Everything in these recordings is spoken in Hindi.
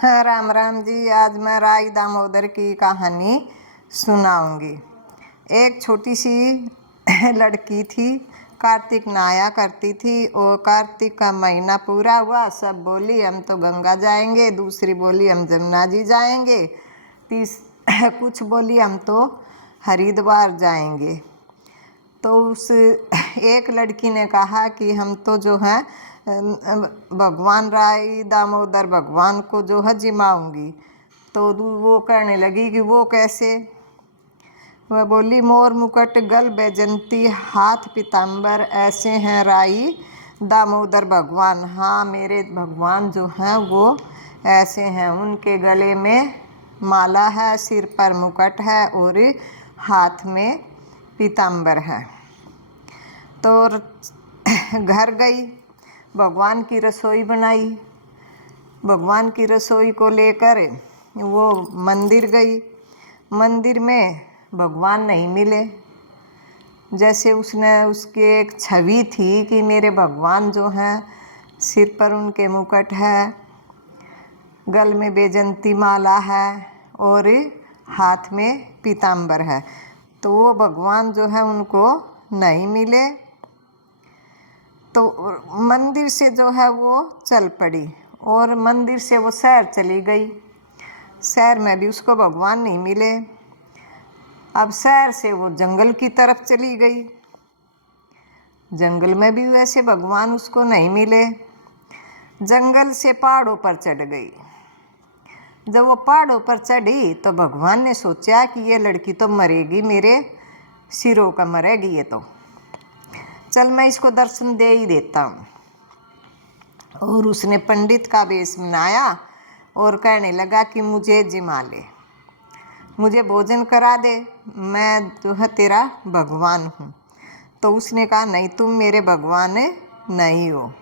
हाँ, राम राम जी। आज मैं राई दामोदर की कहानी सुनाऊंगी। एक छोटी सी लड़की थी, कार्तिक नहाया करती थी। और कार्तिक का महीना पूरा हुआ, सब बोली हम तो गंगा जाएंगे, दूसरी बोली हम जमुना जी जाएंगे, कुछ बोली हम तो हरिद्वार जाएंगे। तो उस एक लड़की ने कहा कि हम तो जो है भगवान राई दामोदर भगवान को जो है जिमाऊंगी। तो वो कहने लगी कि वो कैसे। वह बोली, मोर मुकुट गल बैजंती हाथ पीताम्बर, ऐसे हैं राई दामोदर भगवान। हाँ, मेरे भगवान जो हैं वो ऐसे हैं। उनके गले में माला है, सिर पर मुकुट है और हाथ में पीताम्बर है। तो घर गई, भगवान की रसोई बनाई। भगवान की रसोई को लेकर वो मंदिर गई। मंदिर में भगवान नहीं मिले। जैसे उसकी एक छवि थी कि मेरे भगवान जो हैं, सिर पर उनके मुकुट है, गल में बैजंती माला है और हाथ में पीताम्बर है। तो वो भगवान जो है उनको नहीं मिले। तो मंदिर से जो है वो चल पड़ी और मंदिर से वो शहर चली गई। शहर में भी उसको भगवान नहीं मिले। अब शहर से वो जंगल की तरफ चली गई। जंगल में भी वैसे भगवान उसको नहीं मिले। जंगल से पहाड़ों पर चढ़ गई। जब वो पहाड़ों पर चढ़ी तो भगवान ने सोचा कि ये लड़की तो मरेगी, मेरे सिरों का मरेगी ये तो, चल मैं इसको दर्शन दे ही देता हूँ। और उसने पंडित का वेश बनाया और कहने लगा कि मुझे जिमा ले, मुझे भोजन करा दे, मैं जो है तेरा भगवान हूँ। तो उसने कहा, नहीं, तुम मेरे भगवान नहीं हो,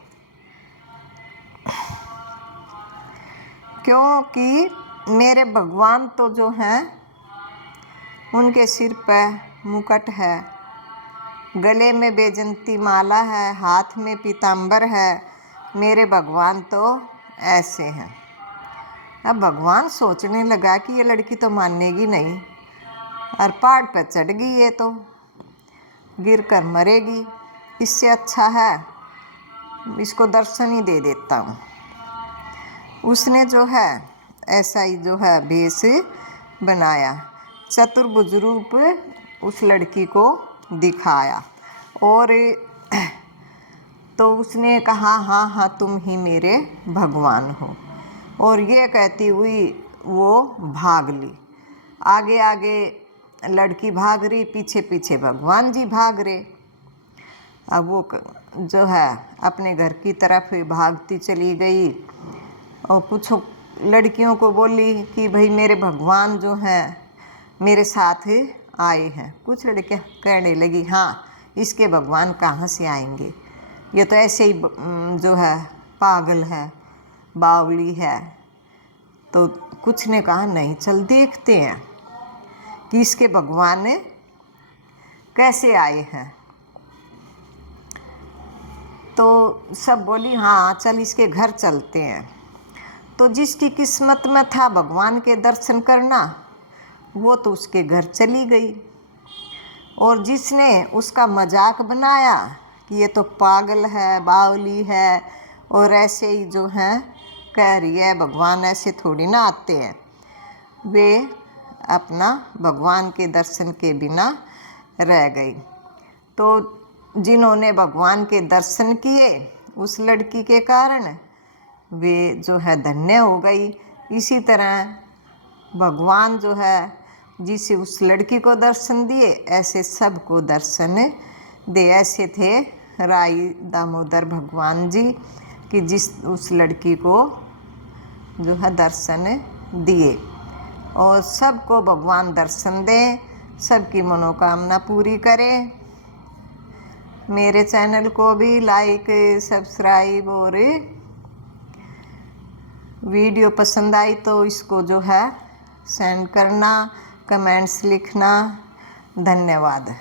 क्योंकि मेरे भगवान तो जो हैं उनके सिर पर मुकुट है, गले में बैजंती माला है, हाथ में पीताम्बर है। मेरे भगवान तो ऐसे हैं। अब भगवान सोचने लगा कि ये लड़की तो मानेगी नहीं और पहाड़ पर चढ़ गई, ये तो गिर कर मरेगी। इससे अच्छा है इसको दर्शन ही दे देता हूँ। उसने जो है ऐसा ही जो है भेष बनाया, चतुर्भुज रूप उस लड़की को दिखाया। और तो उसने कहा, हाँ हाँ, तुम ही मेरे भगवान हो। और ये कहती हुई वो भाग ली। आगे आगे लड़की भाग रही, पीछे पीछे भगवान जी भाग रहे। अब वो जो है अपने घर की तरफ भागती चली गई और कुछ लड़कियों को बोली कि भाई मेरे भगवान जो हैं मेरे साथ आए हैं। कुछ लड़कियां कहने लगी, हाँ, इसके भगवान कहाँ से आएंगे, ये तो ऐसे ही जो है पागल है, बावली है। तो कुछ ने कहा, नहीं, चल देखते हैं कि इसके भगवान कैसे आए हैं। तो सब बोली, हाँ चल इसके घर चलते हैं। तो जिसकी किस्मत में था भगवान के दर्शन करना, वो तो उसके घर चली गई। और जिसने उसका मजाक बनाया कि ये तो पागल है, बावली है और ऐसे ही जो हैं कह रही है भगवान ऐसे थोड़ी ना आते हैं, वे अपना भगवान के दर्शन के बिना रह गई। तो जिन्होंने भगवान के दर्शन किए उस लड़की के कारण, वे जो है धन्य हो गई। इसी तरह भगवान जो है जिसे उस लड़की को दर्शन दिए, ऐसे सबको दर्शन दे। ऐसे थे राई दामोदर भगवान जी कि जिस उस लड़की को जो है दर्शन दिए। और सबको भगवान दर्शन दें, सबकी मनोकामना पूरी करें। मेरे चैनल को भी लाइक, सब्सक्राइब और वीडियो पसंद आई तो इसको जो है सेंड करना, कमेंट्स लिखना। धन्यवाद।